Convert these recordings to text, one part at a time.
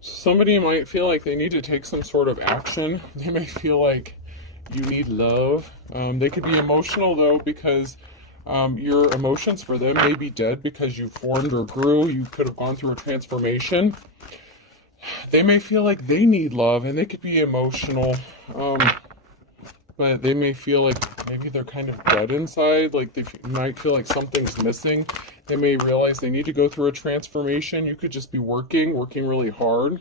Somebody might feel like they need to take some sort of action. They may feel like you need love. They could be emotional though, because your emotions for them may be dead because you formed or grew. You could have gone through a transformation. They may feel like they need love, and they could be emotional. But they may feel like maybe they're kind of dead inside, like they might feel like something's missing. They may realize they need to go through a transformation. You could just be working really hard.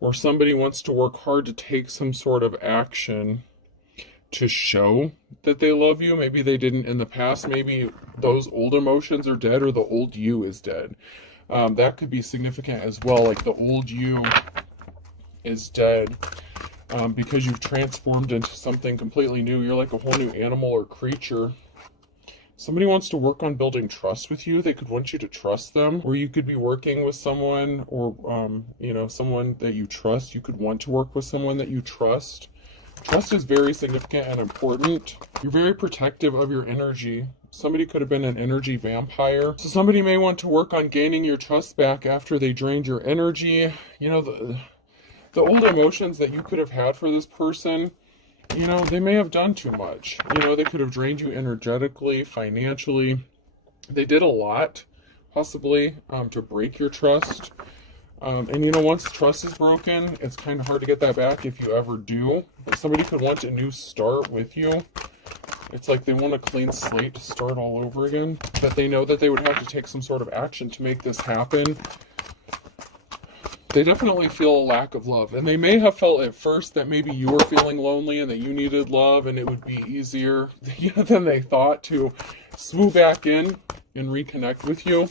Or somebody wants to work hard to take some sort of action to show that they love you. Maybe they didn't in the past. Maybe those old emotions are dead, or the old you is dead. That could be significant as well, like the old you is dead. Because you've transformed into something completely new. You're like a whole new animal or creature. Somebody wants to work on building trust with you. They could want you to trust them, or you could be working with someone, or someone that you trust. You could want to work with someone that you trust. Trust is very significant and important. You're very protective of your energy. Somebody could have been an energy vampire. So somebody may want to work on gaining your trust back after they drained your energy. The old emotions that you could have had for this person, they may have done too much. They could have drained you energetically, financially. They did a lot, possibly, to break your trust. And once trust is broken, it's kind of hard to get that back if you ever do. But somebody could want a new start with you. It's like they want a clean slate to start all over again. But they know that they would have to take some sort of action to make this happen. They definitely feel a lack of love, and they may have felt at first that maybe you were feeling lonely and that you needed love, and it would be easier than they thought to swoop back in and reconnect with you.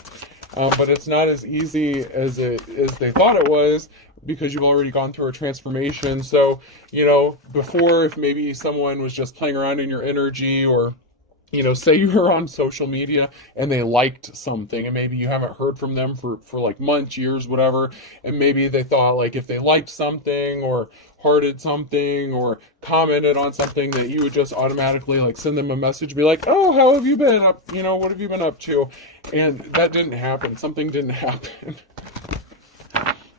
But it's not as easy as they thought it was, because you've already gone through a transformation. So, before, if maybe someone was just playing around in your energy, or say you were on social media and they liked something, and maybe you haven't heard from them for like months, years, whatever. And maybe they thought, like, if they liked something or hearted something or commented on something, that you would just automatically like send them a message, be like, oh, how have you been up? What have you been up to? And that didn't happen. Something didn't happen.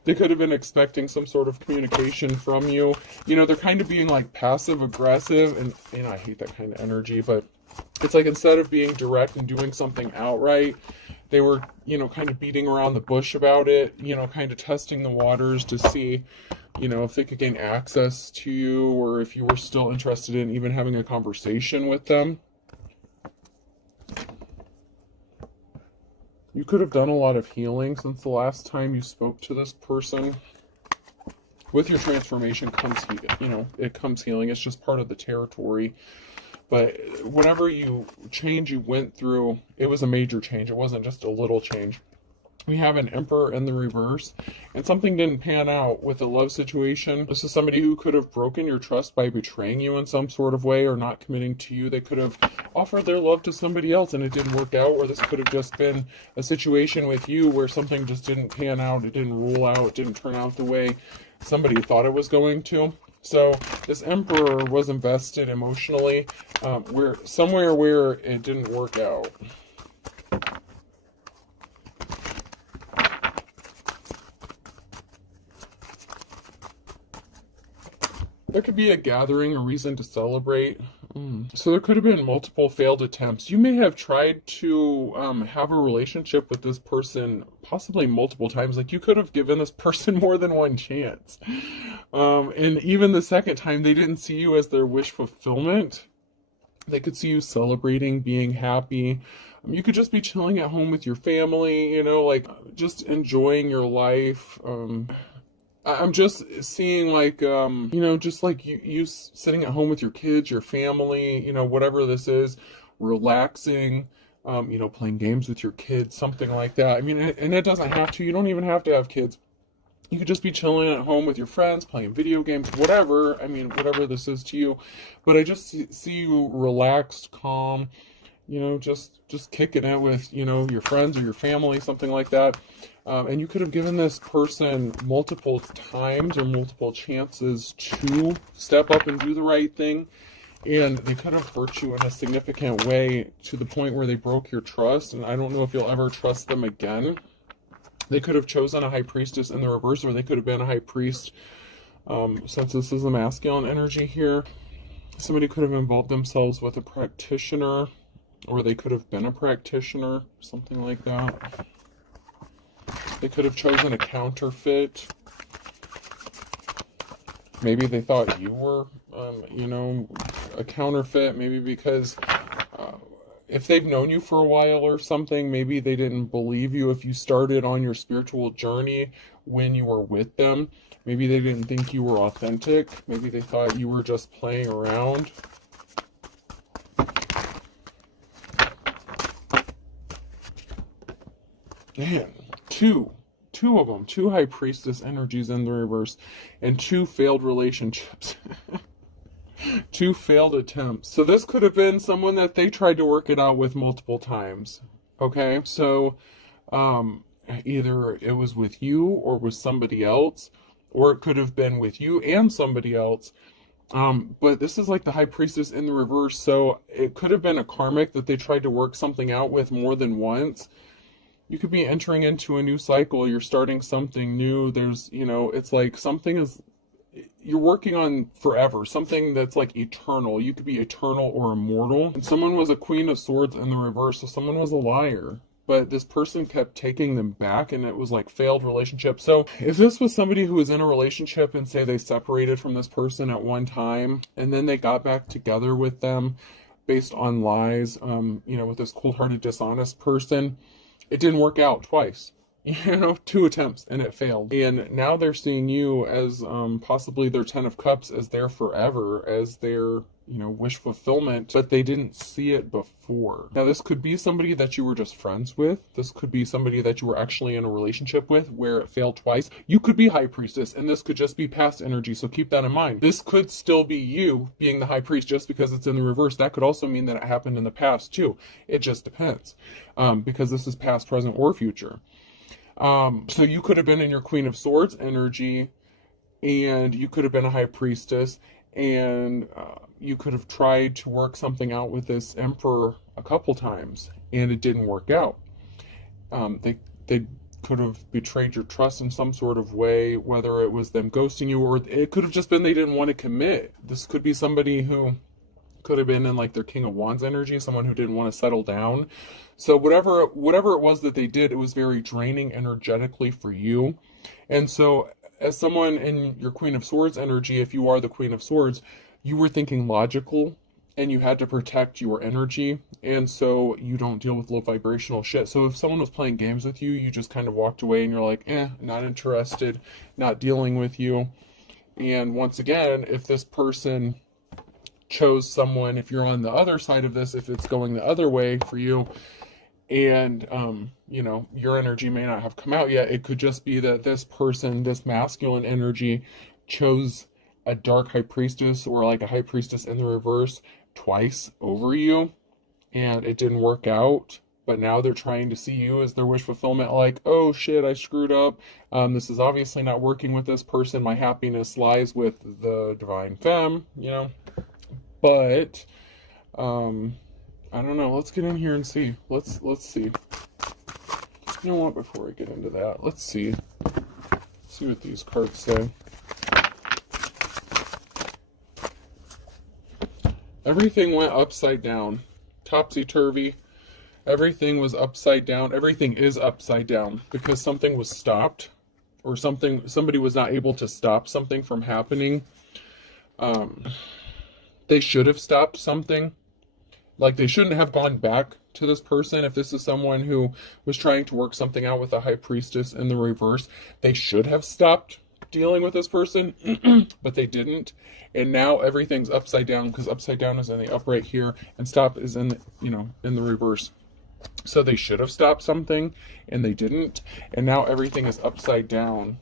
They could have been expecting some sort of communication from you. They're kind of being like passive aggressive, and I hate that kind of energy, but it's like, instead of being direct and doing something outright, they were, kind of beating around the bush about it, kind of testing the waters to see, if they could gain access to you, or if you were still interested in even having a conversation with them. You could have done a lot of healing since the last time you spoke to this person. With your transformation comes, it comes healing. It's just part of the territory. But whatever change you went through, it was a major change. It wasn't just a little change. We have an Emperor in the reverse, and something didn't pan out with a love situation. This is somebody who could have broken your trust by betraying you in some sort of way, or not committing to you. They could have offered their love to somebody else and it didn't work out, or this could have just been a situation with you where something just didn't pan out. It didn't roll out. It didn't turn out the way somebody thought it was going to. So this Emperor was invested emotionally, somewhere where it didn't work out. There could be a gathering, a reason to celebrate. So there could have been multiple failed attempts. You may have tried to have a relationship with this person possibly multiple times. Like, you could have given this person more than one chance. And even the second time, they didn't see you as their wish fulfillment. They could see you celebrating, being happy. You could just be chilling at home with your family, just enjoying your life. I'm just seeing like, just like you sitting at home with your kids, your family, whatever this is, relaxing, playing games with your kids, something like that. I mean, and it doesn't have to, you don't even have to have kids. You could just be chilling at home with your friends, playing video games, whatever. I mean, whatever this is to you. But I just see you relaxed, calm, just kicking it with, your friends or your family, something like that. And you could have given this person multiple times or multiple chances to step up and do the right thing. And they could have hurt you in a significant way to the point where they broke your trust. And I don't know if you'll ever trust them again. They could have chosen a high priestess in the reverse, or they could have been a high priest. Since this is a masculine energy here, somebody could have involved themselves with a practitioner, or they could have been a practitioner, something like that. They could have chosen a counterfeit. Maybe they thought you were, a counterfeit, maybe because if they've known you for a while or something, maybe they didn't believe you if you started on your spiritual journey when you were with them. Maybe they didn't think you were authentic. Maybe they thought you were just playing around. Man, two of them, two high priestess energies in the reverse, and two failed relationships. Two failed attempts. So this could have been someone that they tried to work it out with multiple times. Okay, so either it was with you or with somebody else, or it could have been with you and somebody else. But this is like the high priestess in the reverse, so it could have been a karmic that they tried to work something out with more than once. You could be entering into a new cycle. You're starting something new. There's, it's like something is, you're working on forever, something that's like eternal. You could be eternal or immortal. And someone was a Queen of Swords in the reverse, so someone was a liar. But this person kept taking them back, and it was like failed relationship. So if this was somebody who was in a relationship and say they separated from this person at one time, and then they got back together with them based on lies, with this cold-hearted, dishonest person, it didn't work out twice. 2 attempts and it failed. And now they're seeing you as possibly their 10 of Cups, as their forever, as their, wish fulfillment, but they didn't see it before. Now, this could be somebody that you were just friends with. This could be somebody that you were actually in a relationship with where it failed twice. You could be high priestess, and this could just be past energy, so keep that in mind. This could still be you being the high priest just because it's in the reverse. That could also mean that it happened in the past too. It just depends, because this is past, present, or future. So you could have been in your Queen of Swords energy, and you could have been a high priestess, and you could have tried to work something out with this emperor a couple times, and it didn't work out. They could have betrayed your trust in some sort of way, whether it was them ghosting you, or it could have just been they didn't want to commit. This could be somebody who could have been in like their King of Wands energy, someone who didn't want to settle down. So whatever it was that they did, it was very draining energetically for you. And so as someone in your Queen of Swords energy, if you are the Queen of Swords, you were thinking logical, and you had to protect your energy, and so you don't deal with low vibrational shit. So if someone was playing games with you, you just kind of walked away and you're like, not interested, not dealing with you. And once again, if this person chose someone, if you're on the other side of this, if it's going the other way for you, and your energy may not have come out yet, it could just be that this person, this masculine energy, chose a dark high priestess, or like a high priestess in the reverse, twice over you, and it didn't work out. But now they're trying to see you as their wish fulfillment, like, oh shit, I screwed up. This is obviously not working with this person. My happiness lies with the divine femme, But I don't know. Let's get in here and see. Let's see. You know what? Before I get into that, let's see what these cards say. Everything went upside down, topsy-turvy. Everything was upside down. Everything is upside down because something was stopped, or somebody was not able to stop something from happening. They should have stopped something. Like, they shouldn't have gone back to this person. If this is someone who was trying to work something out with a high priestess in the reverse, they should have stopped dealing with this person, but they didn't. And now everything's upside down, because upside down is in the upright here, and stop is in the reverse. So they should have stopped something, and they didn't. And now everything is upside down.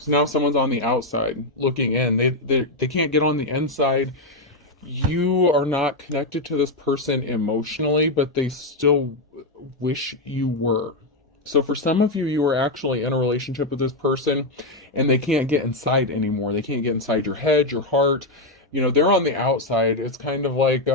So now someone's on the outside looking in. They can't get on the inside. You are not connected to this person emotionally, but they still wish you were. So for some of you, you were actually in a relationship with this person, and they can't get inside anymore. They can't get inside your head, your heart. They're on the outside. It's kind of like,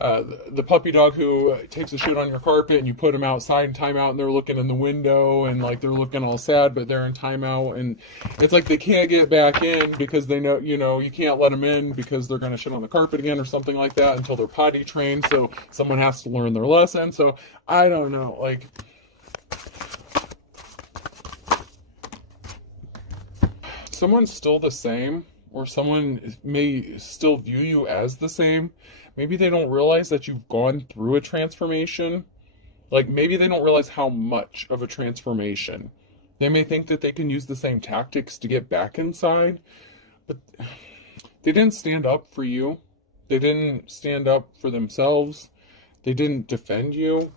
the puppy dog who takes a shit on your carpet and you put them outside in timeout and they're looking in the window and like they're looking all sad, but they're in timeout, and it's like they can't get back in because they know, you can't let them in because they're going to shit on the carpet again or something like that until they're potty trained. So someone has to learn their lesson. So I don't know, like, someone's still the same, or someone may still view you as the same. Maybe they don't realize that you've gone through a transformation. Like, maybe they don't realize how much of a transformation. They may think that they can use the same tactics to get back inside, but they didn't stand up for you. They didn't stand up for themselves. They didn't defend you.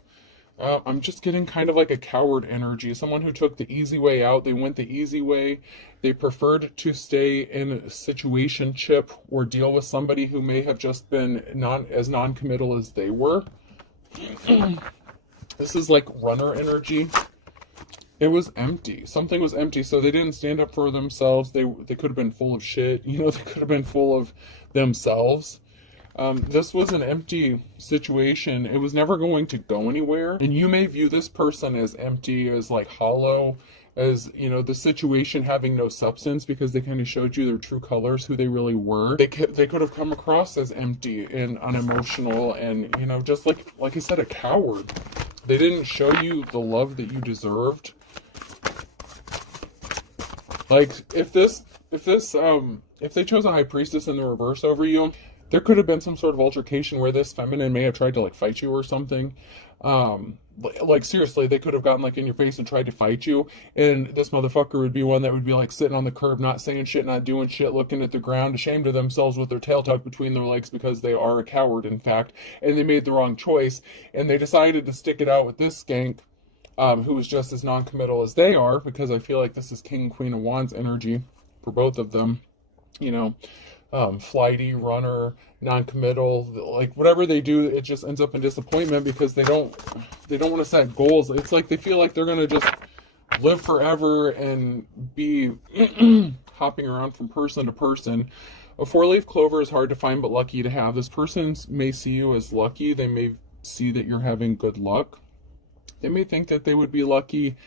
I'm just getting kind of like a coward energy. Someone who took the easy way out. They went the easy way. They preferred to stay in a situationship or deal with somebody who may have just been as non-committal as they were. This is like runner energy. It was empty. Something was empty, so they didn't stand up for themselves. They could have been full of shit. They could have been full of themselves. This was an empty situation. It was never going to go anywhere. And you may view this person as empty, as like hollow, as, the situation having no substance because they kind of showed you their true colors, who they really were. They could have come across as empty and unemotional and, just like I said, a coward. They didn't show you the love that you deserved. Like, if they chose a high priestess in the reverse over you, there could have been some sort of altercation where this feminine may have tried to like fight you or something. Like seriously, they could have gotten like in your face and tried to fight you, and this motherfucker would be one that would be like sitting on the curb, not saying shit, not doing shit, looking at the ground, ashamed of themselves with their tail tucked between their legs because they are a coward, in fact, and they made the wrong choice, and they decided to stick it out with this skank, who is just as non-committal as they are, because I feel like this is King and Queen of Wands energy for both of them. Flighty, runner, non-committal, like whatever they do, it just ends up in disappointment because they don't want to set goals. It's like they feel like they're going to just live forever and be hopping around from person to person. A 4-leaf clover is hard to find but lucky to have. This person may see you as lucky. They may see that you're having good luck. They may think that they would be lucky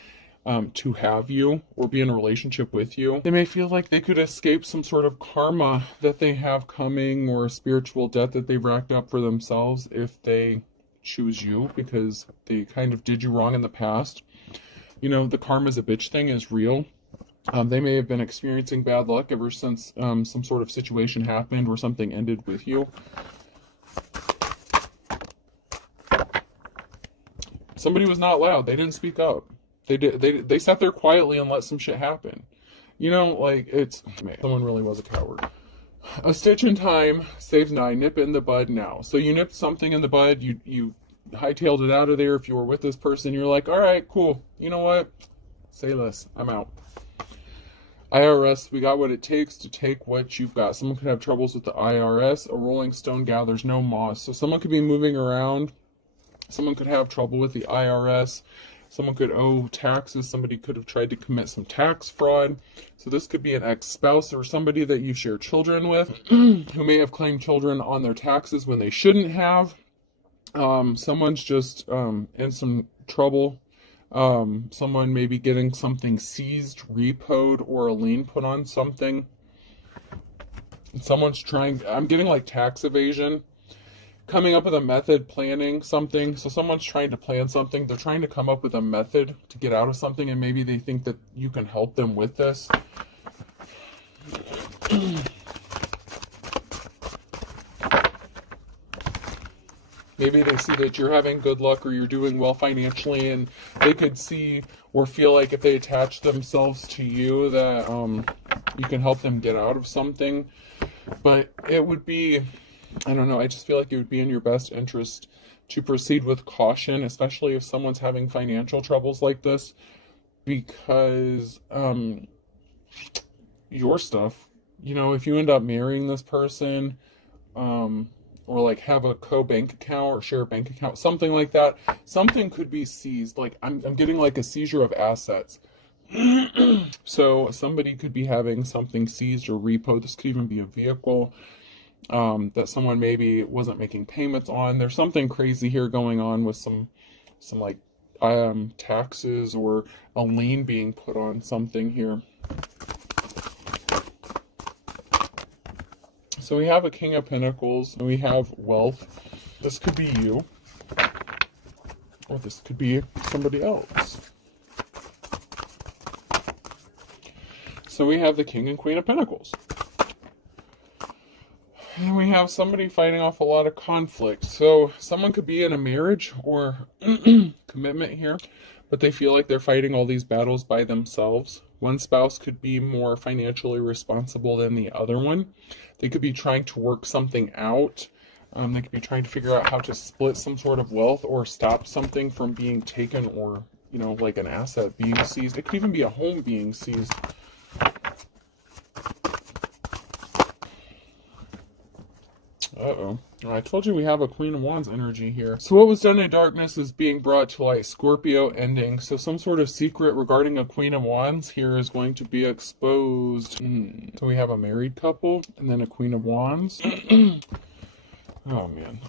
to have you or be in a relationship with you. They may feel like they could escape some sort of karma that they have coming, or a spiritual debt that they've racked up for themselves if they choose you because they kind of did you wrong in the past. The karma's a bitch thing is real. They may have been experiencing bad luck ever since some sort of situation happened or something ended with you. Somebody was not loud. They didn't speak up. They sat there quietly and let some shit happen. Someone really was a coward. A stitch in time saves 9. Nip in the bud now. So you nipped something in the bud. You hightailed it out of there. If you were with this person, you're like, all right, cool. You know what? Say less. I'm out. IRS, we got what it takes to take what you've got. Someone could have troubles with the IRS. A rolling stone gathers no moss. So someone could be moving around. Someone could have trouble with the IRS. Someone could owe taxes. Somebody could have tried to commit some tax fraud. So this could be an ex-spouse or somebody that you share children with who may have claimed children on their taxes when they shouldn't have. Someone's just in some trouble. Someone may be getting something seized, repoed, or a lien put on something. Someone's I'm getting like tax evasion. Coming up with a method, planning something. So someone's trying to plan something. They're trying to come up with a method to get out of something, and maybe they think that you can help them with this. Maybe they see that you're having good luck or you're doing well financially, and they could see or feel like if they attach themselves to you that you can help them get out of something. But it would be, I don't know, I just feel like it would be in your best interest to proceed with caution, especially if someone's having financial troubles like this, because your stuff, if you end up marrying this person, or like have a co-bank account or share a bank account, something like that, something could be seized. Like I'm getting like a seizure of assets. So somebody could be having something seized or repo. This could even be a vehicle. that someone maybe wasn't making payments on. There's something crazy here going on with some like taxes or a lien being put on something here. So we have a King of Pentacles, and we have wealth. This could be you, or this could be somebody else. So we have the King and Queen of Pentacles. And we have somebody fighting off a lot of conflict. So someone could be in a marriage or commitment here, but they feel like they're fighting all these battles by themselves. One spouse could be more financially responsible than the other one. They could be trying to work something out. They could be trying to figure out how to split some sort of wealth or stop something from being taken, or, you know, like an asset being seized. It could even be a home being seized. Uh-oh. I told you we have a Queen of Wands energy here. So what was done in darkness is being brought to light. Scorpio ending. So some sort of secret regarding a Queen of Wands here is going to be exposed. So we have a married couple and then a Queen of Wands. Oh, man.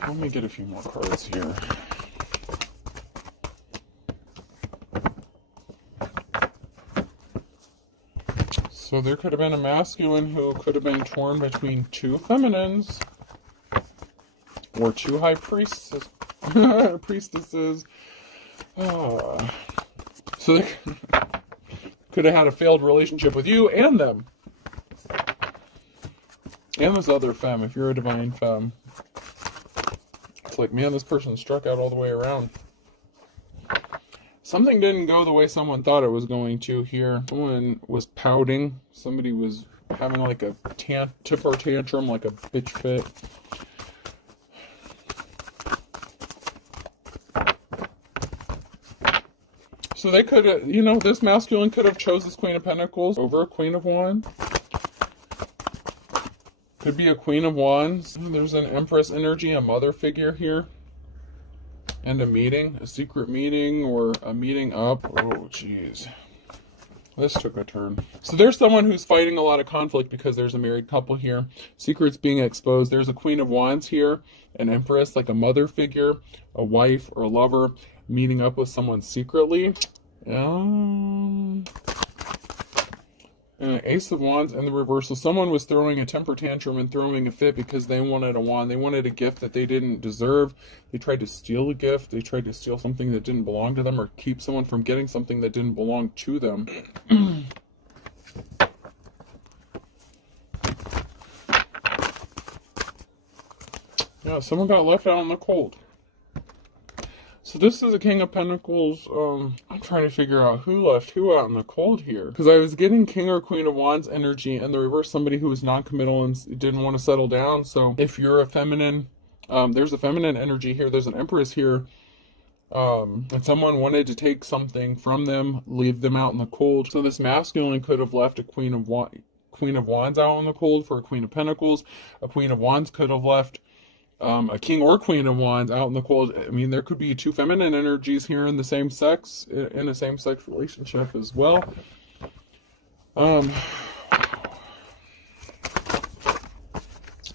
Let me get a few more cards here. So there could have been a masculine who could have been torn between two feminines or two high priestesses. So they could have had a failed relationship with you and them. And this other femme, if you're a divine femme. It's like, man, this person struck out all the way around. Something didn't go the way someone thought it was going to here. Someone was pouting. Somebody was having like a temper tantrum, like a bitch fit. So they could have, you know, this masculine could have chose this Queen of Pentacles over a Queen of Wands. Could be a Queen of Wands. There's an Empress energy, a mother figure here. And a meeting, a secret meeting, or a meeting up. Oh, jeez. This took a turn. So there's someone who's fighting a lot of conflict because there's a married couple here. Secrets being exposed. There's a Queen of Wands here, an Empress, like a mother figure, a wife or a lover, meeting up with someone secretly. And an Ace of Wands in the reversal. Someone was throwing a temper tantrum and throwing a fit because they wanted a wand. They wanted a gift that they didn't deserve. They tried to steal a gift. They tried to steal something that didn't belong to them, or keep someone from getting something that didn't belong to them. Yeah, someone got left out in the cold. So this is a King of Pentacles. I'm trying to figure out who left who out in the cold here. Because I was getting King or Queen of Wands energy, and the reverse, somebody who was non-committal and didn't want to settle down. So if you're a feminine, there's a feminine energy here. There's an Empress here. And someone wanted to take something from them, leave them out in the cold. So this masculine could have left a Queen of Wands out in the cold for a Queen of Pentacles. A Queen of Wands could have left a King or Queen of Wands out in the cold. I mean, there could be two feminine energies here in the same sex, in a same-sex relationship as well.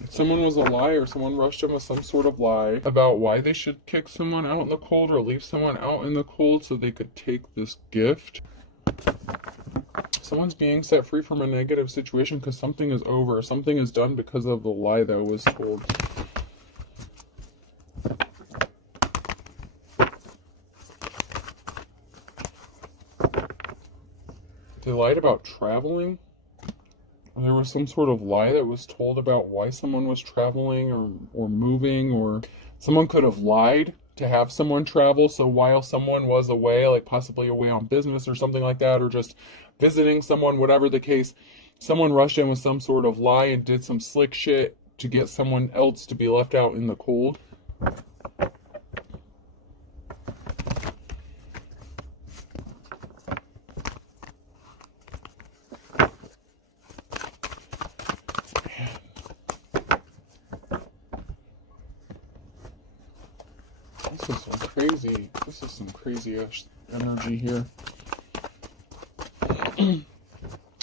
Someone was a liar. Someone rushed in with some sort of lie about why they should kick someone out in the cold or leave someone out in the cold so they could take this gift. Someone's being set free from a negative situation because something is over. Something is done because of the lie that was told. They lied about traveling. There was some sort of lie that was told about why someone was traveling or moving, or someone could have lied to have someone travel. So while someone was away, like possibly away on business or something like that, or just visiting someone, whatever the case, someone rushed in with some sort of lie and did some slick shit to get someone else to be left out in the cold. This is some crazy-ish energy here.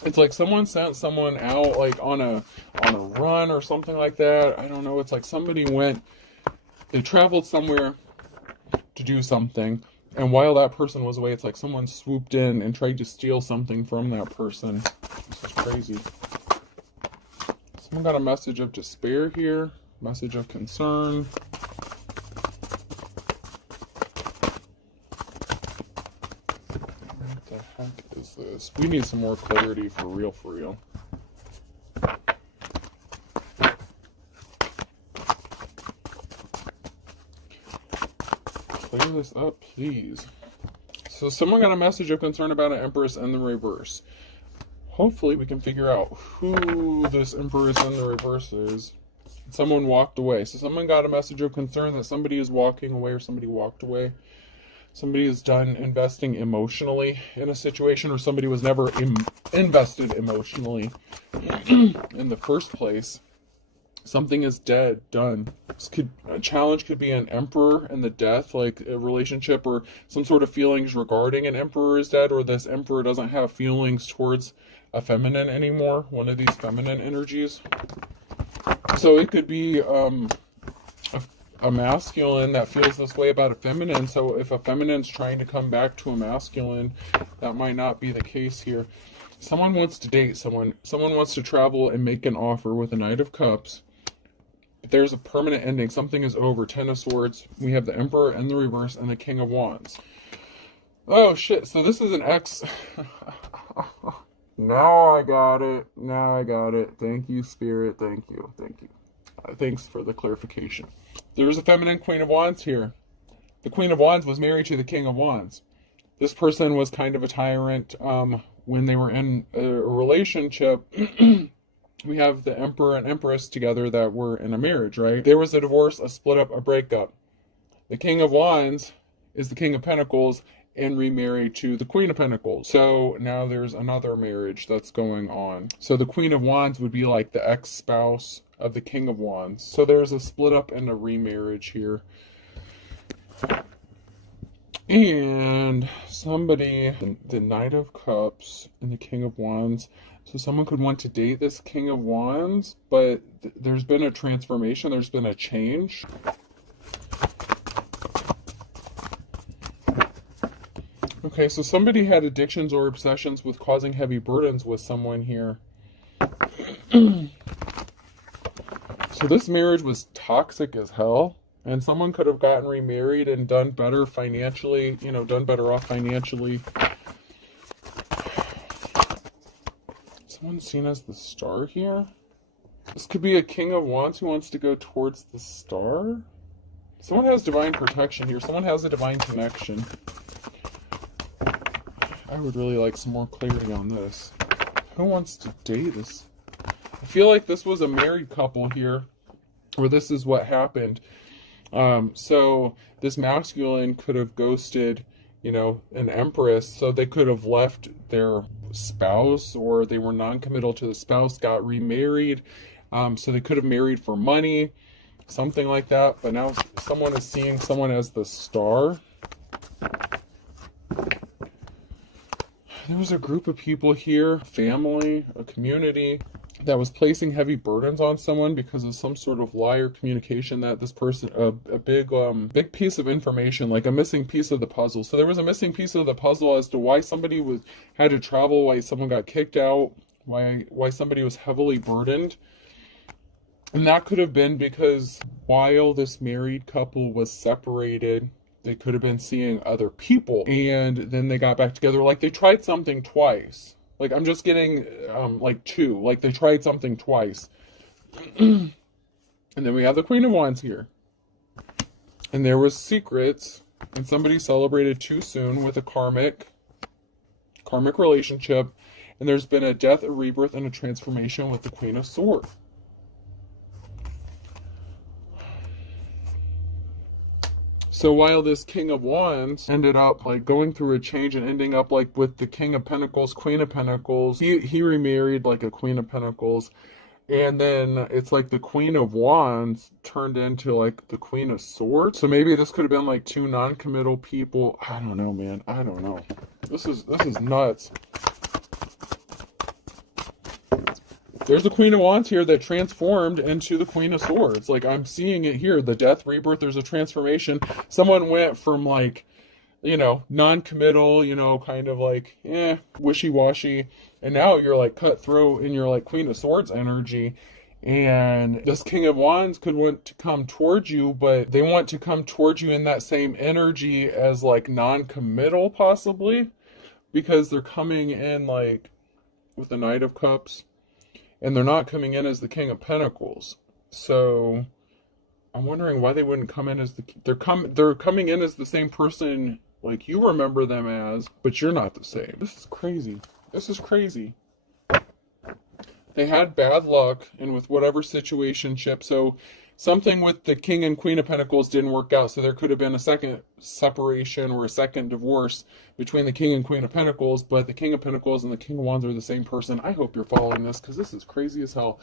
It's like someone sent someone out like on on a run or something like that. I don't know. It's like somebody they traveled somewhere to do something, and while that person was away, it's like someone swooped in and tried to steal something from that person. This is crazy. Someone got a message of despair here, message of concern. What the heck is this? We need some more clarity for real, for real. Clear this up, please. So someone got a message of concern about an Empress in the reverse. Hopefully we can figure out who this Empress in the reverse is. Someone walked away. So someone got a message of concern that somebody is walking away, or somebody walked away. Somebody is done investing emotionally in a situation, or somebody was never invested emotionally in the first place. Something is dead, done. A challenge could be an emperor and the death, like a relationship or some sort of feelings regarding an emperor is dead, or this emperor doesn't have feelings towards a feminine anymore, one of these feminine energies. So it could be a masculine that feels this way about a feminine. So if a feminine's trying to come back to a masculine, that might not be the case here. Someone wants to date someone. Someone wants to travel and make an offer with a Knight of Cups. There's a permanent ending. Something is over. Ten of Swords. We have the Emperor in the reverse and the King of Wands. Oh, shit. So this is an ex. Now I got it. Now I got it. Thank you, Spirit. Thank you. Thank you. Thanks for the clarification. There's a feminine Queen of Wands here. The Queen of Wands was married to the King of Wands. This person was kind of a tyrant when they were in a relationship. We have the Emperor and Empress together that were in a marriage, right? There was a divorce, a split up, a breakup. The King of Wands is the King of Pentacles and remarried to the Queen of Pentacles. So now there's another marriage that's going on. So the Queen of Wands would be like the ex-spouse of the King of Wands. So there's a split up and a remarriage here. And somebody, the Knight of Cups and the King of Wands. So someone could want to date this King of Wands, but there's been a transformation, there's been a change. Okay, so somebody had addictions or obsessions with causing heavy burdens with someone here. So this marriage was toxic as hell, and someone could have gotten remarried and done better financially, done better off financially. Someone's seen as the Star here. This could be a King of Wands who wants to go towards the Star. Someone has divine protection here. Someone has a divine connection. I would really like some more clarity on this. Who wants to date this? I feel like this was a married couple here, or this is what happened. So this masculine could have ghosted, an Empress, so they could have left their spouse, or they were non-committal to the spouse, got remarried, so they could have married for money, something like that. But now someone is seeing someone as the Star. There was a group of people here, a family, a community, that was placing heavy burdens on someone because of some sort of lie or communication that this person, a big piece of information, like a missing piece of the puzzle. So there was a missing piece of the puzzle as to why somebody had to travel, why someone got kicked out, why somebody was heavily burdened. And that could have been because while this married couple was separated, they could have been seeing other people, and then they got back together. Like they tried something twice. Like I'm just getting like two. Like they tried something twice. And then we have the Queen of Wands here. And there was secrets, and somebody celebrated too soon with a karmic relationship. And there's been a death, a rebirth, and a transformation with the Queen of Swords. So while this King of Wands ended up like going through a change and ending up like with the King of Pentacles, Queen of Pentacles, he remarried like a Queen of Pentacles. And then it's like the Queen of Wands turned into like the Queen of Swords. So maybe this could have been like two non-committal people. I don't know, man. I don't know. This is nuts. There's the Queen of Wands here that transformed into the Queen of Swords. Like, I'm seeing it here. The death, rebirth, there's a transformation. Someone went from, like, non-committal, kind of like, wishy-washy. And now you're, like, cutthroat in your, like, Queen of Swords energy. And this King of Wands could want to come towards you, but they want to come towards you in that same energy as, like, non-committal, possibly. Because they're coming in, like, with the Knight of Cups. And they're not coming in as the King of Pentacles. So I'm wondering why they wouldn't come in as they're coming in as the same person like you remember them as, but you're not the same. This is crazy. This is crazy. They had bad luck and with whatever situationship. So something with the King and Queen of Pentacles didn't work out. So there could have been a second separation or a second divorce between the King and Queen of Pentacles. But the King of Pentacles and the King of Wands are the same person. I hope you're following this because this is crazy as hell.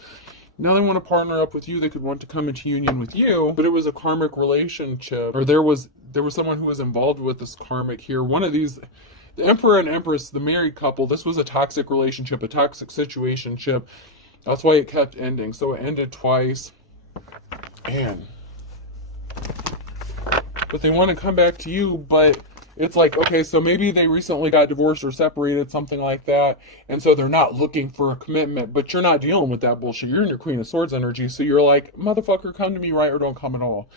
Now they want to partner up with you. They could want to come into union with you. But it was a karmic relationship. Or there was someone who was involved with this karmic here. One of these... The Emperor and Empress, the married couple, this was a toxic relationship, a toxic situationship. That's why it kept ending. So it ended twice. Man. But they want to come back to you, but it's like, okay, so maybe they recently got divorced or separated, something like that, and so they're not looking for a commitment, but you're not dealing with that bullshit. You're in your Queen of Swords energy, so you're like, motherfucker, come to me, right, or don't come at all.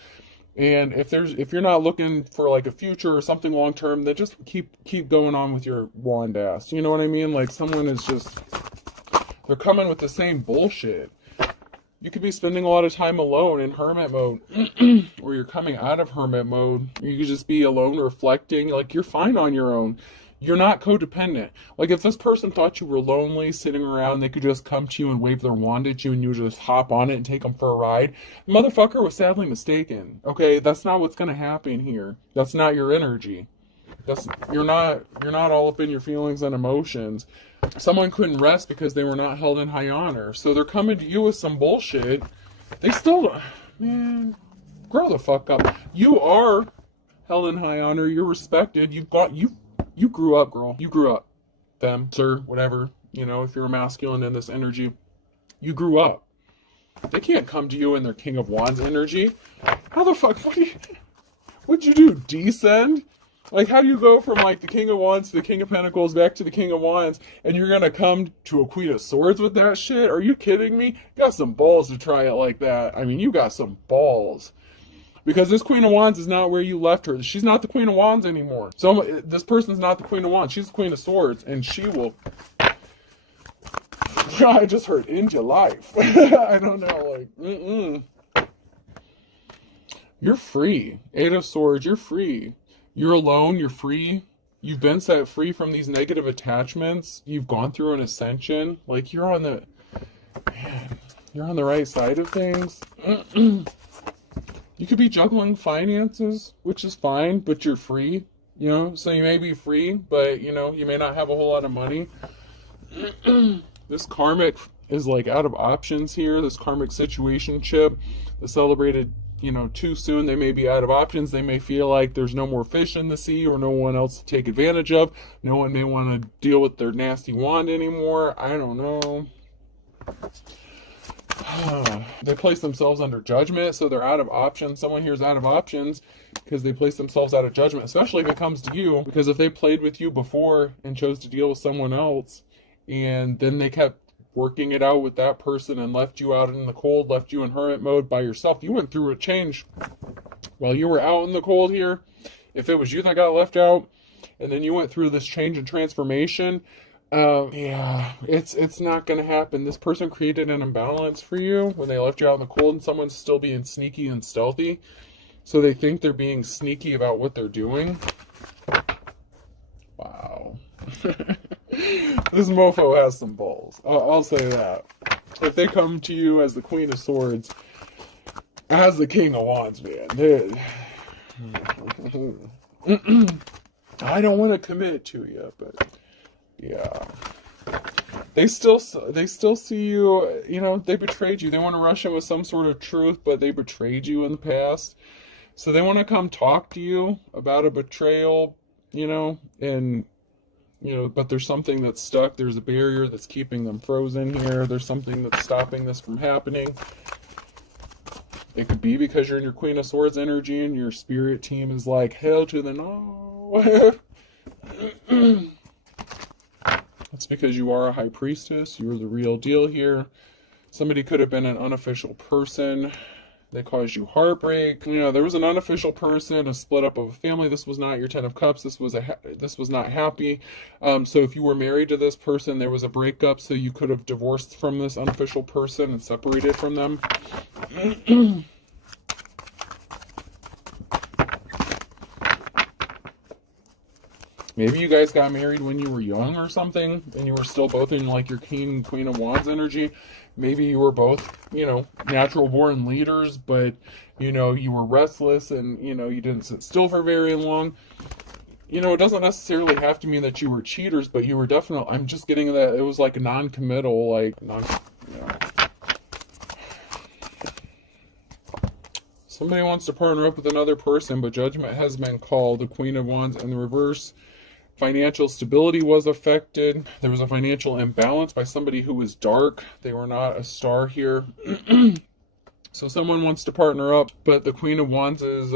And if you're not looking for like a future or something long term, then just keep going on with your wand ass. You know what I mean? Like someone is just, they're coming with the same bullshit. You could be spending a lot of time alone in hermit mode, or you're coming out of hermit mode. You could just be alone reflecting, like you're fine on your own. You're not codependent. Like if this person thought you were lonely, sitting around, they could just come to you and wave their wand at you and you just hop on it and take them for a ride. The motherfucker was sadly mistaken. Okay, that's not what's gonna happen here. That's not your energy. You're not all up in your feelings and emotions. Someone couldn't rest because they were not held in high honor. So they're coming to you with some bullshit. They still, man, grow the fuck up. You are held in high honor. You're respected. You grew up, girl. You grew up. Them, sir, whatever. If you're a masculine in this energy, you grew up. They can't come to you in their King of Wands energy. How the fuck? What'd you do? Descend? Like, how do you go from, like, the King of Wands to the King of Pentacles back to the King of Wands, and you're gonna come to a Queen of Swords with that shit? Are you kidding me? You got some balls to try it like that. I mean, you got some balls. Because this Queen of Wands is not where you left her. She's not the Queen of Wands anymore. So, this person's not the Queen of Wands. She's the Queen of Swords, and she will... I just heard, end your life. I don't know, like, You're free. Eight of Swords, you're free. You're alone, you're free. You've been set free from these negative attachments. You've gone through an ascension. Like, you're on the right side of things. You could be juggling finances, which is fine, but you're free. So you may be free, but, you may not have a whole lot of money. This karmic is, like, out of options here. This karmic situationship, the celebrated... too soon, they may be out of options. They may feel like there's no more fish in the sea or no one else to take advantage of. No one may want to deal with their nasty wand anymore. I don't know. They place themselves under judgment, so they're out of options. Someone here is out of options because they place themselves out of judgment, especially if it comes to you. Because if they played with you before and chose to deal with someone else, and then they kept working it out with that person and left you out in the cold, left you in hermit mode by yourself. You went through a change while you were out in the cold here. If it was you that got left out, and then you went through this change and transformation, it's not going to happen. This person created an imbalance for you when they left you out in the cold, and someone's still being sneaky and stealthy. So they think they're being sneaky about what they're doing. Wow. This mofo has some balls. I'll say that. If they come to you as the Queen of Swords, as the King of Wands, man, I don't want to commit to you, but yeah, they still see you. They betrayed you. They want to rush in with some sort of truth, but they betrayed you in the past, so they want to come talk to you about a betrayal, and You know, but there's something that's stuck. There's a barrier that's keeping them frozen here. There's something that's stopping this from happening. It could be because you're in your Queen of Swords energy and your spirit team is like, hell to the no. That's because you are a high priestess. You're the real deal here. Somebody could have been an unofficial person. They caused you heartbreak. You know, there was an unofficial person, a split up of a family. This was not your Ten of Cups. This was not happy. So if you were married to this person, there was a breakup. So you could have divorced from this unofficial person and separated from them. Maybe you guys got married when you were young or something, and you were still both in like your King and Queen of Wands energy. Maybe you were both, you know, natural born leaders, but, you know, you were restless and, you know, you didn't sit still for very long. You know, it doesn't necessarily have to mean that you were cheaters, but you were definitely, I'm just getting that it was like non-committal, like, you know. Somebody wants to partner up with another person, but judgment has been called. The Queen of Wands in the reverse. Financial stability was affected. There was a financial imbalance by somebody who was dark. They were not a star here. So someone wants to partner up, but the Queen of Wands'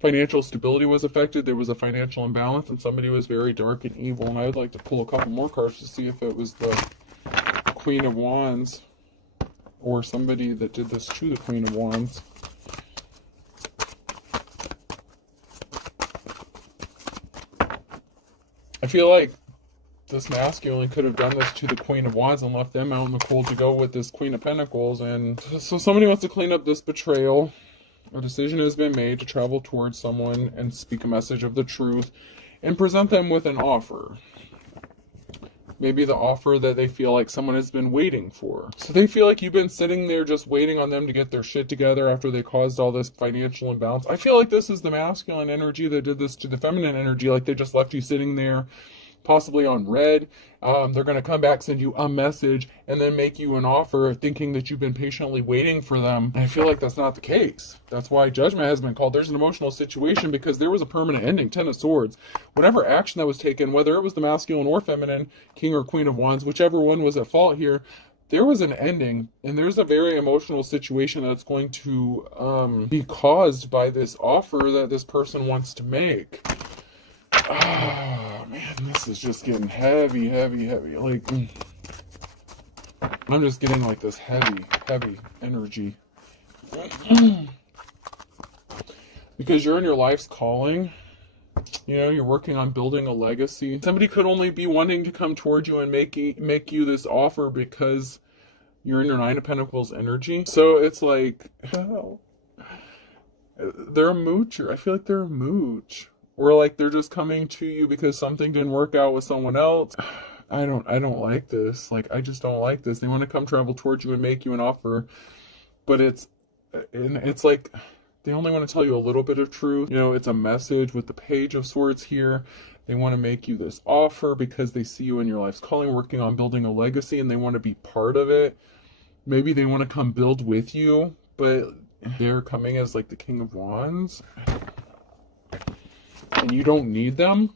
financial stability was affected. There was a financial imbalance, and somebody was very dark and evil. And I would like to pull a couple more cards to see if it was the Queen of Wands or somebody that did this to the Queen of Wands. I feel like this masculine could have done this to the Queen of Wands and left them out in the cold to go with this Queen of Pentacles. And so somebody wants to clean up this betrayal. A decision has been made to travel towards someone and speak a message of the truth and present them with an offer. Maybe the offer that they feel like someone has been waiting for. So they feel like you've been sitting there just waiting on them to get their shit together after they caused all this financial imbalance. I feel like this is the masculine energy that did this to the feminine energy. Like they just left you sitting there, possibly on red. They're going to come back, send you a message, and then make you an offer thinking that you've been patiently waiting for them. And I feel like that's not the case. That's why judgment has been called. There's an emotional situation because there was a permanent ending. Ten of Swords. Whatever action that was taken, whether it was the masculine or feminine, King or Queen of Wands, whichever one was at fault here, there was an ending, and there's a very emotional situation that's going to be caused by this offer that this person wants to make. Oh, man, this is just getting heavy. Like, I'm just getting like this heavy energy. Because you're in your life's calling. You know, you're working on building a legacy. Somebody could only be wanting to come towards you and make you this offer because you're in your Nine of Pentacles energy. So it's like, oh, they're a moocher. I feel like they're a mooch. Or like they're just coming to you because something didn't work out with someone else. I don't like this. Like, I just don't like this. They want to come travel towards you and make you an offer. But it's like they only want to tell you a little bit of truth. You know, it's a message with the Page of Swords here. They want to make you this offer because they see you in your life's calling, working on building a legacy, and they want to be part of it. Maybe they want to come build with you, but they're coming as like the King of Wands. And you don't need them.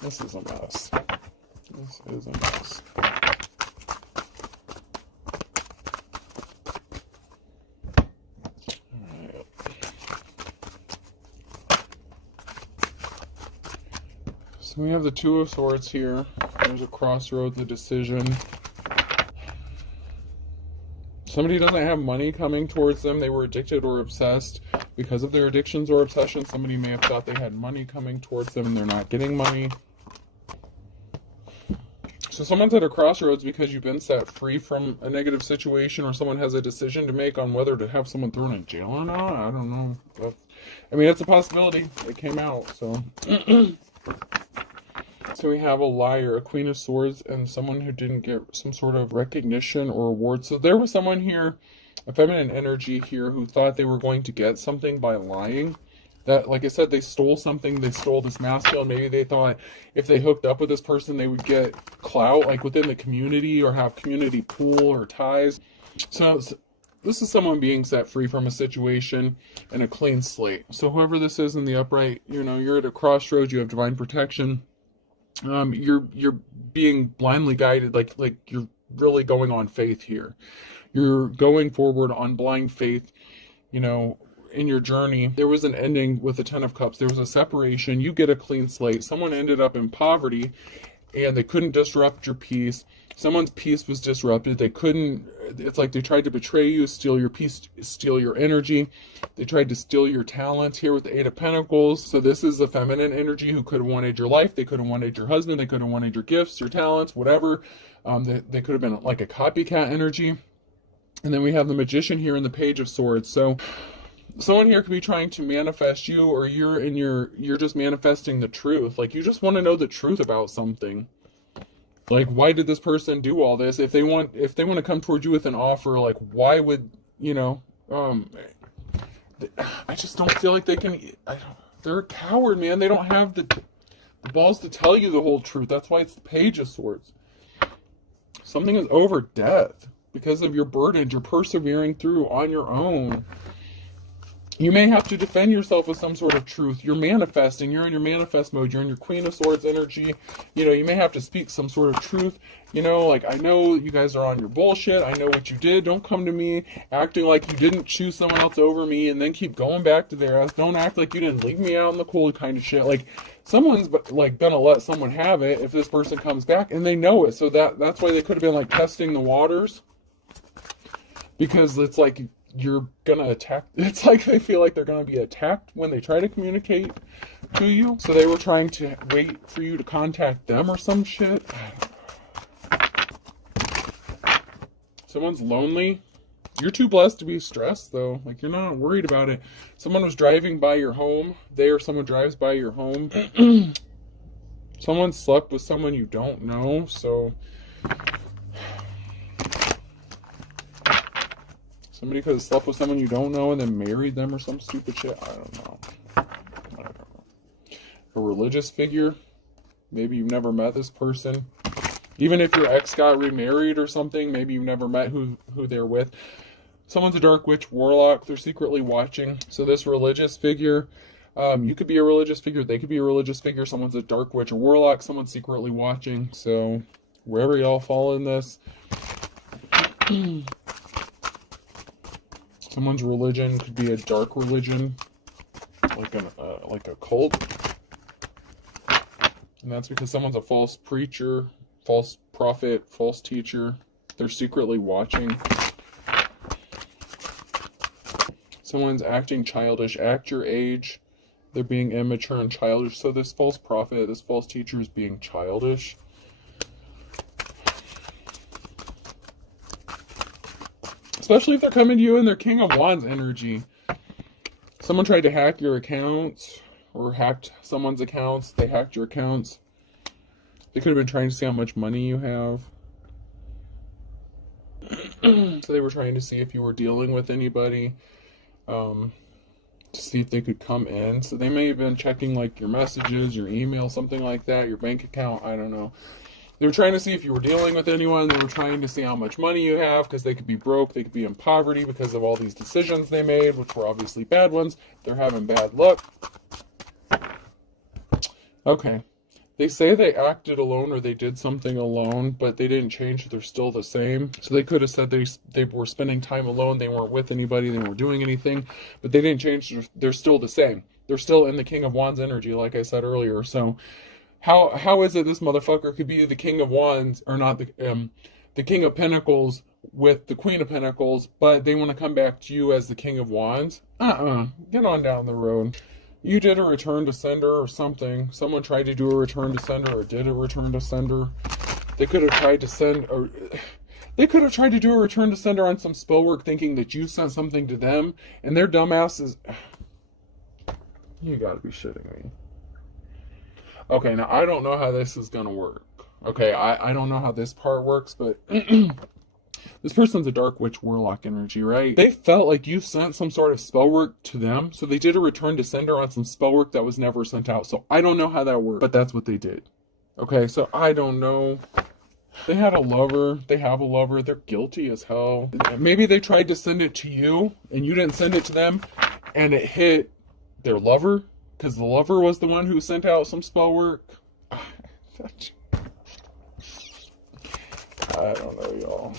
This is a mess. This is a mess. Alright. So we have the Two of Swords here. There's a crossroads, a decision. Somebody doesn't have money coming towards them. They were addicted or obsessed. Because of their addictions or obsessions, somebody may have thought they had money coming towards them and they're not getting money. So someone's at a crossroads because you've been set free from a negative situation, or someone has a decision to make on whether to have someone thrown in jail or not. I don't know. But, I mean, it's a possibility. It came out, so... So we have a liar, a Queen of Swords, and someone who didn't get some sort of recognition or award. So there was someone here, a feminine energy here, who thought they were going to get something by lying. That, like I said, they stole something. They stole this masculine. Maybe they thought if they hooked up with this person, they would get clout, like within the community, or have community pool or ties. So This is someone being set free from a situation and a clean slate. So whoever this is in the upright, you're at a crossroads, you have divine protection. You're being blindly guided, like you're really going on faith here. You're going forward on blind faith, in your journey. There was an ending with the Ten of Cups. There was a separation. You get a clean slate. Someone ended up in poverty and they couldn't disrupt your peace. Someone's peace was disrupted. It's like they tried to betray you, steal your peace, steal your energy. They tried to steal your talents here with the Eight of Pentacles. So this is the feminine energy who could have wanted your life. They could have wanted your husband. They could have wanted your gifts, your talents, whatever. They could have been like a copycat energy. And then we have the Magician here in the Page of Swords. So someone here could be trying to manifest you, or you're just manifesting the truth. Like, you just want to know the truth about something. Like, why did this person do all this? If they want to come towards you with an offer, like, why would, I just don't feel like they can. They're a coward, man. They don't have the balls to tell you the whole truth. That's why it's the Page of Swords. Something is over death because of your burden. You're persevering through on your own. You may have to defend yourself with some sort of truth. You're manifesting. You're in your manifest mode. You're in your Queen of Swords energy. You may have to speak some sort of truth. Like, I know you guys are on your bullshit. I know what you did. Don't come to me acting like you didn't choose someone else over me and then keep going back to their ass. Don't act like you didn't leave me out in the cold kind of shit. Like, someone's like gonna let someone have it if this person comes back, and they know it. So that's why they could have been like testing the waters, because it's like you're gonna attack. It's like they feel like they're gonna be attacked when they try to communicate to you. So they were trying to wait for you to contact them or some shit. Someone's lonely. You're too blessed to be stressed, though. Like, you're not worried about it. Someone was driving by your home. Someone drives by your home. Someone slept with someone you don't know, so somebody could have slept with someone you don't know and then married them or some stupid shit. I don't know. A religious figure. Maybe you've never met this person. Even if your ex got remarried or something, maybe you've never met who they're with. Someone's a dark witch, warlock. They're secretly watching. So this religious figure, you could be a religious figure. They could be a religious figure. Someone's a dark witch or warlock. Someone's secretly watching. So wherever y'all fall in this, someone's religion could be a dark religion, like a cult. And that's because someone's a false preacher, false prophet, false teacher. They're secretly watching. Someone's acting childish, act your age. They're being immature and childish. So this false prophet, this false teacher is being childish. Especially if they're coming to you in their King of Wands energy. Someone tried to hack your accounts or hacked someone's accounts. They hacked your accounts. They could have been trying to see how much money you have. So they were trying to see if you were dealing with anybody. To see if they could come in. So they may have been checking like your messages, your email, something like that, your bank account, I don't know. They were trying to see if you were dealing with anyone. They were trying to see how much money you have, because they could be broke, they could be in poverty because of all these decisions they made, which were obviously bad ones. They're having bad luck. Okay. They say they acted alone or they did something alone, but they didn't change. They're still the same. So they could have said they were spending time alone. They weren't with anybody. They weren't doing anything, but they didn't change. They're still the same. They're still in the King of Wands energy, like I said earlier. So how is it this motherfucker could be the King of Wands, or not the King of Pentacles with the Queen of Pentacles, but they want to come back to you as the King of Wands? Get on down the road. You did a return to sender or something. Someone tried to do a return to sender or did a return to sender. They could have tried to send, or they could have tried to do a return to sender on some spell work thinking that you sent something to them, and their dumbasses. You gotta be shitting me. Okay, now I don't know how this is gonna work. Okay, I don't know how this part works, but this person's a dark witch warlock energy, right? They felt like you sent some sort of spell work to them, so they did a return to sender on some spell work that was never sent out. So I don't know how that worked, but that's what they did. Okay, so I don't know They had a lover. They have a lover. They're guilty as hell. Maybe they tried to send it to you and you didn't send it to them, and it hit their lover because the lover was the one who sent out some spell work. I don't know, y'all.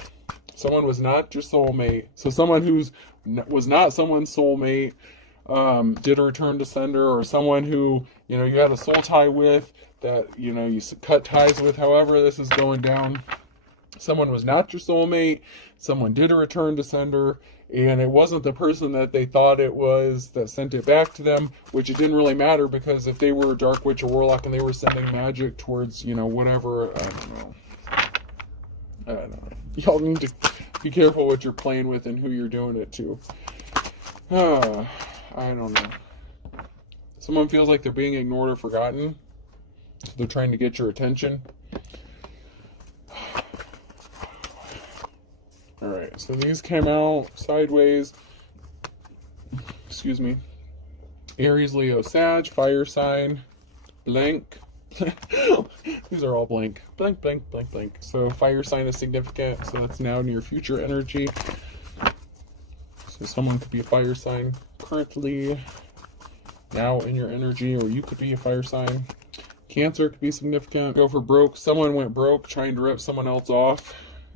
Someone was not your soulmate. So someone who's was not someone's soulmate did a return to sender, or someone who, you know, you had a soul tie with, that, you know, you cut ties with, however this is going down. Someone was not your soulmate. Someone did a return to sender, and it wasn't the person that they thought it was that sent it back to them, which it didn't really matter, because if they were a dark witch or warlock and they were sending magic towards, you know, whatever, I don't know. Y'all need to be careful what you're playing with and who you're doing it to. I don't know. Someone feels like they're being ignored or forgotten, so they're trying to get your attention. Alright, so these came out sideways. Excuse me. Aries, Leo, Sag, fire sign, blank. These are all blank. Blank, blank, blank, blank. So fire sign is significant, so that's now near future energy. So someone could be a fire sign currently now in your energy, or you could be a fire sign. Cancer could be significant. Go for broke. Someone went broke trying to rip someone else off,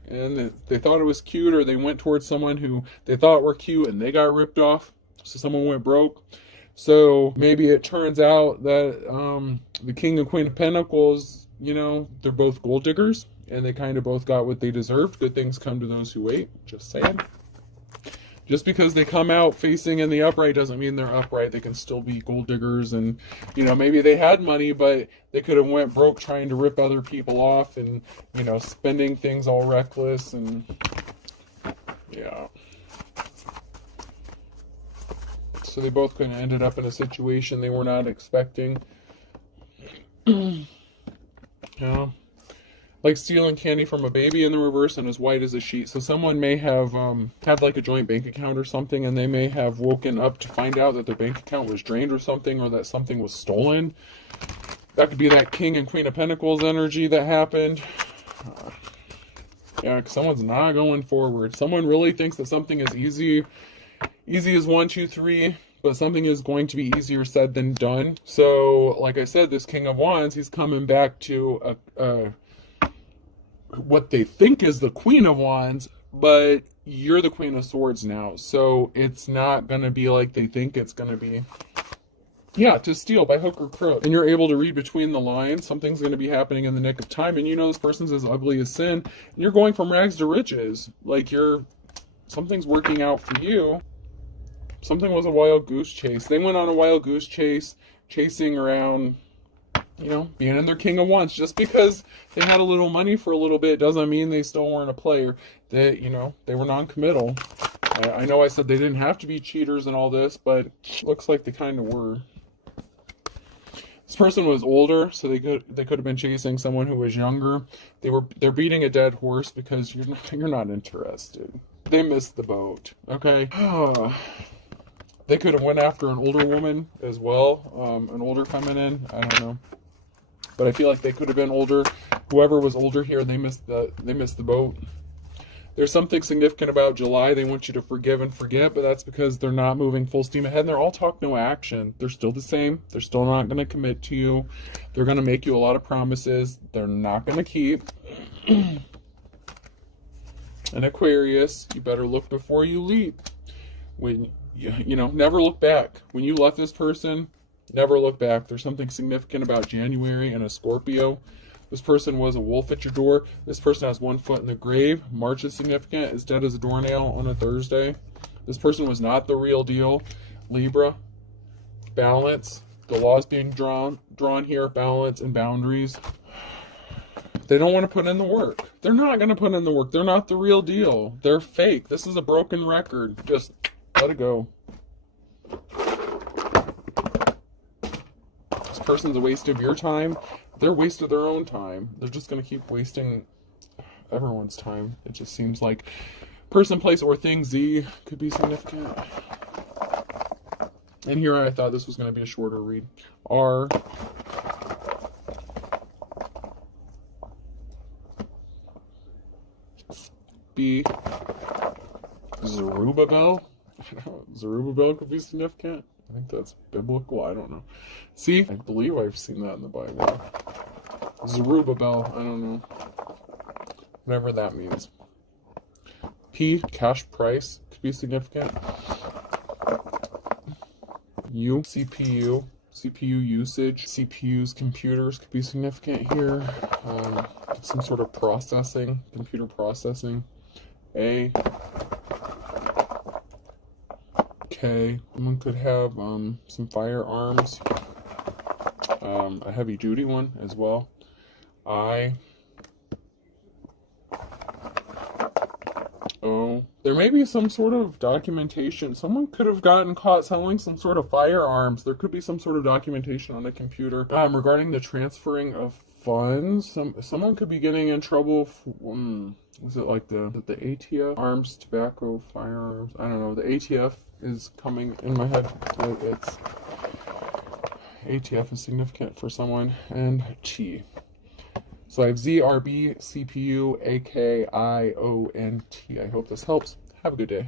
and they thought it was cute, or they went towards someone who they thought were cute and they got ripped off. So someone went broke. So maybe it turns out that the King and Queen of Pentacles, you know, they're both gold diggers, and they kind of both got what they deserved. Good things come to those who wait. Just saying. Just because they come out facing in the upright doesn't mean they're upright. They can still be gold diggers, and, you know, maybe they had money, but they could have went broke trying to rip other people off and, you know, spending things all reckless, and yeah. So they both could have ended up in a situation they were not expecting. Yeah. Like stealing candy from a baby in the reverse and as white as a sheet. So someone may have had like a joint bank account or something, and they may have woken up to find out that their bank account was drained or something, or that something was stolen. That could be that King and Queen of Pentacles energy that happened. Yeah, because someone's not going forward. Someone really thinks that something is easy as 1, 2, 3, but something is going to be easier said than done. So, like I said, this King of Wands, he's coming back to what they think is the Queen of Wands, but you're the Queen of Swords now, so it's not going to be like they think it's going to be. Yeah, to steal by hook or crook. And you're able to read between the lines. Something's going to be happening in the nick of time, and you know this person's as ugly as sin, and you're going from rags to riches. Like something's working out for you. Something was a wild goose chase. They went on a wild goose chase, chasing around, you know, being in their King of Wands. Just because they had a little money for a little bit doesn't mean they still weren't a player. They, you know, they were non-committal. I know I said they didn't have to be cheaters and all this, but looks like they kind of were. This person was older, so they could have been chasing someone who was younger. They're beating a dead horse because you're not interested. They missed the boat. Okay. They could have went after an older woman as well, an older feminine. I don't know, but I feel like they could have been older. Whoever was older here, they missed the boat. There's something significant about July. They want you to forgive and forget, but that's because they're not moving full steam ahead. And they're all talk, no action. They're still the same. They're still not going to commit to you. They're going to make you a lot of promises they're not going to keep. And Aquarius, you better look before you leap. When you know, never look back. When you left this person, never look back. There's something significant about January and a Scorpio. This person was a wolf at your door. This person has 1 foot in the grave. March is significant. Is dead as a doornail on a Thursday. This person was not the real deal. Libra. Balance. The laws being drawn here. Balance and boundaries. They don't want to put in the work. They're not going to put in the work. They're not the real deal. They're fake. This is a broken record. Just let it go. This person's a waste of your time. They're wasted their own time. They're just going to keep wasting everyone's time. It just seems like person, place, or thing, Z, could be significant. And here I thought this was going to be a shorter read. R. B, Zerubbabel. I don't know, Zerubbabel could be significant. I think that's biblical. I don't know. C, I believe I've seen that in the Bible. Zerubbabel. I don't know. Whatever that means. P, cash price could be significant. U, CPU. CPU usage. CPUs, computers could be significant here. Some sort of processing, computer processing. A, K, someone could have some firearms, a heavy duty one as well. I, O, there may be some sort of documentation. Someone could have gotten caught selling some sort of firearms. There could be some sort of documentation on a computer regarding the transferring of funds. Someone could be getting in trouble. Was it like the ATF? Arms, tobacco, firearms. I don't know. The ATF is coming in my head. It's ATF is significant for someone. And T. So I have Z, R, B, CPU, A, K, I, O, N, T. I hope this helps. Have a good day.